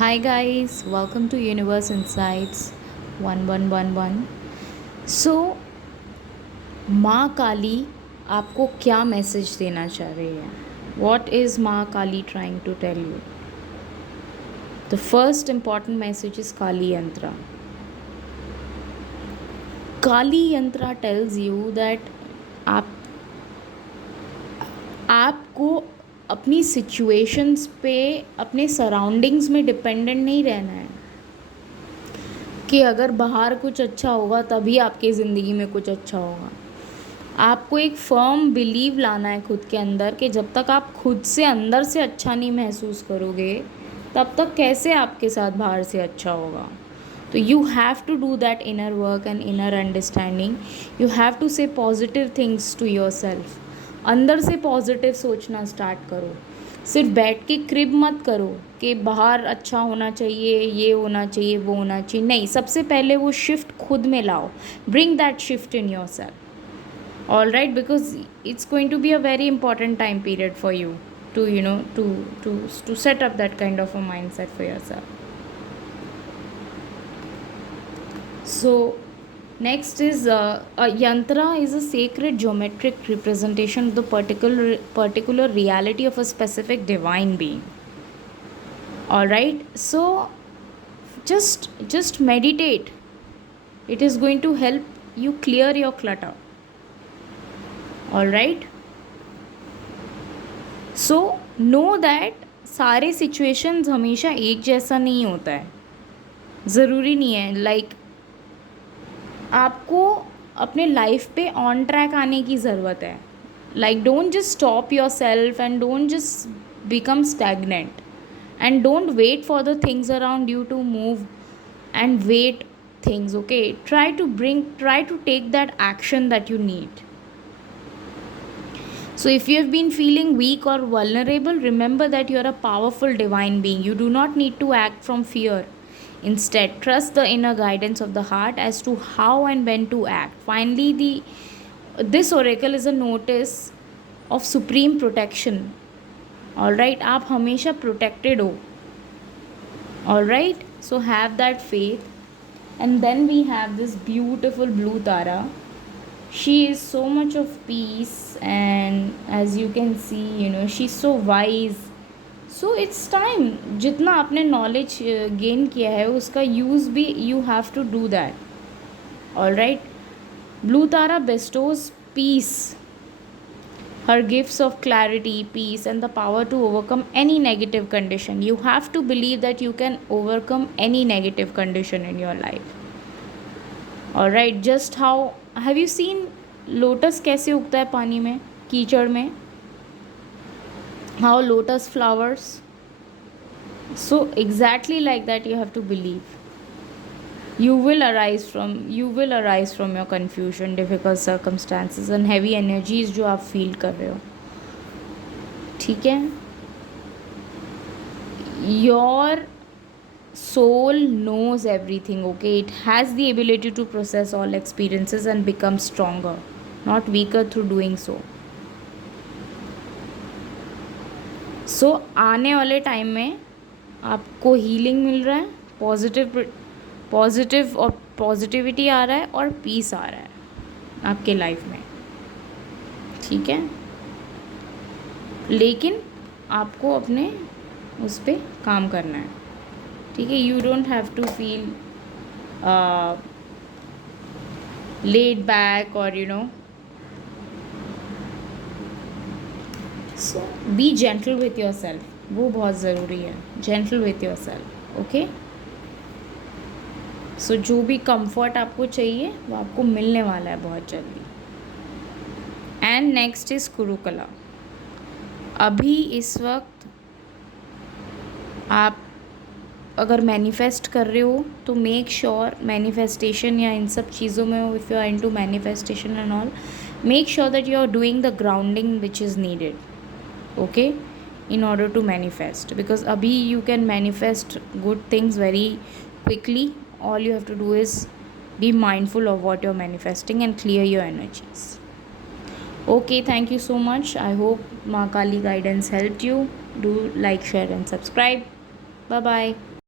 Hi guys, welcome to Universe Insights 1111. So, माँ काली आपको क्या मैसेज देना चाह रही है? What is माँ काली trying to tell you? The first important message is Kali Yantra. Kali Yantra tells you that आप आपको अपनी सिचुएशंस पे अपने सराउंडिंग्स में डिपेंडेंट नहीं रहना है कि अगर बाहर कुछ अच्छा होगा तभी आपकी ज़िंदगी में कुछ अच्छा होगा। आपको एक फर्म बिलीव लाना है खुद के अंदर कि जब तक आप खुद से अंदर से अच्छा नहीं महसूस करोगे तब तक कैसे आपके साथ बाहर से अच्छा होगा। तो you have to do that inner work and inner understanding. You have to say positive things to your self. अंदर से पॉजिटिव सोचना स्टार्ट करो। सिर्फ बैठ के क्रिब मत करो कि बाहर अच्छा होना चाहिए, ये होना चाहिए, वो होना चाहिए। नहीं, सबसे पहले वो शिफ्ट खुद में लाओ। Bring that shift in your self. All right, because it's going to be a very important time period for you to to set up that kind of a mindset for yourself. So next is a yantra is a sacred geometric representation of the particular reality of a specific divine being. All right, so just meditate. It is going to help you clear your clutter. All right, so know that सारे situations हमेशा एक जैसा नहीं होता है, ज़रूरी नहीं है। लाइक आपको अपने लाइफ पे ऑन ट्रैक आने की ज़रूरत है। Like don't just stop yourself and don't just become stagnant and don't wait for the things around you to move and wait things. Okay, try to take that action that you need. So if you have been feeling weak or vulnerable, remember that you are a powerful divine being. You do not need to act from fear. Instead, trust the inner guidance of the heart as to how and when to act. Finally, this oracle is a notice of supreme protection. All right, आप हमेशा protected हो. All right, so have that faith. And then we have this beautiful blue Tara. She is so much of peace, and as you can see, she's so wise. So it's time, जितना आपने knowledge gain किया है उसका use भी you have to do that. All right, blue Tara bestows peace, her gifts of clarity, peace, and the power to overcome any negative condition. You have to believe that you can overcome any negative condition in your life. All right, just how have you seen lotus कैसे उगता है पानी में, कीचड़ में? How lotus flowers. So exactly like that you have to believe. You will arise from your confusion, difficult circumstances and heavy energies जो आप feel कर रहे हो. ठीक है, your soul knows everything. Okay, it has the ability to process all experiences and become stronger, not weaker through doing so. So आने वाले time में आपको हीलिंग मिल रहा है, पॉजिटिव और पॉजिटिविटी आ रहा है और पीस आ रहा है आपके लाइफ में. ठीक है, लेकिन आपको अपने उस पर काम करना है. ठीक है, you don't have to feel laid back or so be gentle with yourself. वो बहुत ज़रूरी है, gentle with yourself. okay, so जो भी comfort आपको चाहिए वो आपको मिलने वाला है बहुत जल्दी. and next is कुरुकला. अभी इस वक्त आप अगर मैनिफेस्ट कर रहे हो तो मेक श्योर मैनिफेस्टेशन या इन सब चीज़ों में, if you are into manifestation and all, make sure that you are doing the grounding which is needed. Okay, in order to manifest, because abhi you can manifest good things very quickly. All you have to do is be mindful of what you're manifesting and clear your energies. Okay, thank you so much. I hope Maa Kali guidance helped you. Do like, share and subscribe. Bye bye.